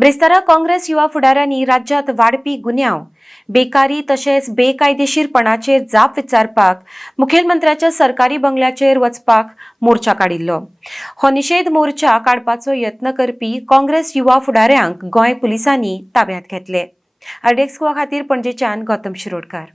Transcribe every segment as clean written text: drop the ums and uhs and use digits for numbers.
ब्रेस्तारा काँग्रेस युवा फुडाऱ्यांनी राज्यात वाडपी गुन्यांव, बेकारी तशेंच बेकायदेशीरपणाचेर जाप विचारपाक मुखेलमंत्र्याच्या सरकारी बंगल्याचेर वचपाक मोर्चा काडिल्लो। हो निषेध मोर्चा काडपाचो यत्न करपी काँग्रेस युवा फुडाऱ्यांक गोंय पुलिसांनी ताब्यांत घेतले। आरडीएक्स गोवा खातीर पणजेच्यान गौतम शिरोडकार।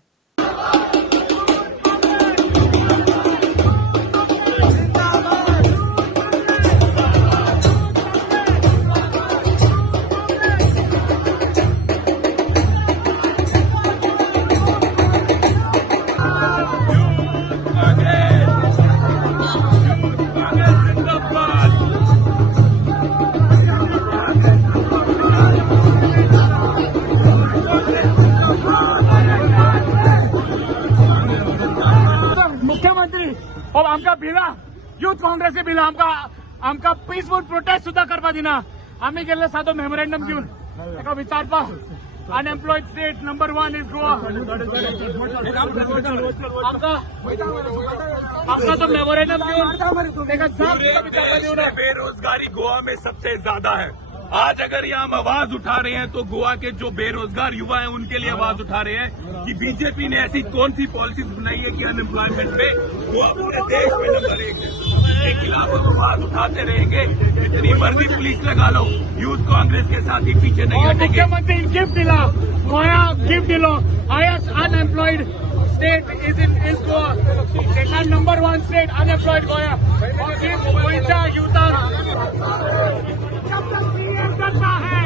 मुख्यमंत्री और आमका बिला यूथ काँग्रेसी बिला आमका पीसफुल प्रोटेस्ट सुद्धा करपा दिना। आम्ही गेल्ले सादो मेमोरेंडम घेऊन ताका विचारपा unemployed state number 1 is Goa. आमका तो मेमोरेंडम घेऊन ताका जाप विचारपा दिना। बेरोजगारी गोवा में सबसे ज्यादा है। आज अगर ये हम आवाज उठा रहे हैं तो गोवा के जो बेरोजगार युवा हैं उनके लिए आवाज उठा रहे हैं कि बीजेपी ने ऐसी कौन सी पॉलिसीज बनाई है कि अनएम्प्लॉयमेंट पे गोवा पूरे देश में नंबर 1 है। इसके खिलाफ हम आवाज उठाते रहेंगे। जितनी मर्जी पुलिस लगा लो, यूथ कांग्रेस के साथ ही पीछे नहीं हटेंगे। मुख्यमंत्री गिफ्ट दिला, गोया गिफ्ट दिलो। Highest unemployed state is Goa. तेका नंबर 1 स्टेट अनएम्प्लॉयड गोया। और गिफ्ट गोयच्या युवकांक करता है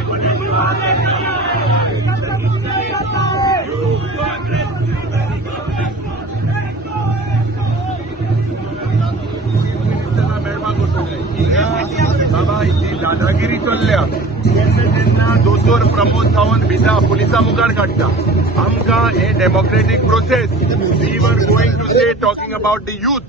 बाबा इतनी दादागिरी चल्ल्या जेन्ना दोतोर प्रमोद सावंत भिता पुलिसा मुखार काडटा आमकां हे democratic process we were going to say talking about the youth,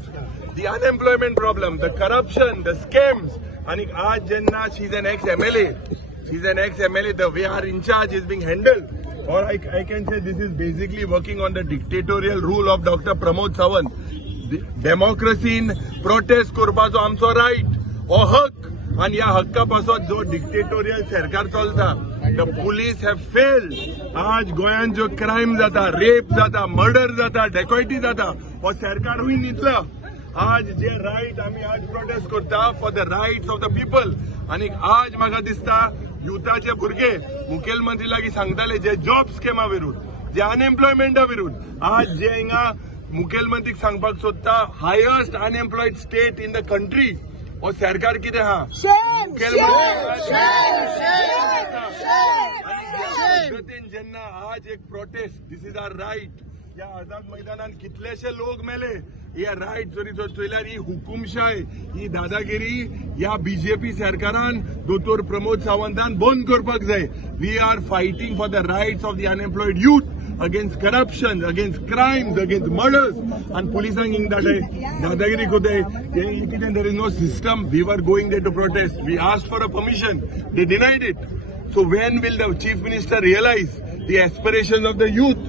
the unemployment problem, the corruption, the scams. आणि आज जेन्ना she is an ex MLA, the way her in charge is being handled, or I can say this is basically working on the dictatorial rule of Dr. Pramod Sawant. Democracy in protest करपाचो आमचो right हो हक, आणि या hakka पासून जो dictatorial सरकार चलता, the police have failed. आज गोंयांत जो क्रायम जाता, रेप जाता, मर्डर जाता, डेकॉयटी जाता, हो सरकारूय न्हिदला। आज जे राईट आम्ही आज प्रोटेस्ट करता for the rights of the people. आणि आज म्हाका दिसता युथाचे भुरगे मुखेलमंत्री लागीं सांगताले जे जॉब स्केमा विरुद्ध, जे अनएम्प्लॉयमेंटा विरुद्ध, आज जे हिंगा मुखेलमंत्रीक सांगपाक सोदता highest unemployed state in the country, हो सरकार कितें हा? जेन्ना आज एक protest, this is our right, या आझाद मैदानात कितलेशे लोक मेले, या राईट जरी चयल्यार ही हुकुमशाही, ही दादागिरी या बीजेपी सरकारान दोतोर प्रमोद सावंतान बंद करपाक जाय। We are fighting for the rights of the unemployed youth, against corruption, against crimes, against murders, आणि पुलिसांक हिंग दादागिरी कोताय कितें there is no system. We were going there to protest, we asked for a permission, they denied it. So when will the chief minister realise the aspirations of the youth?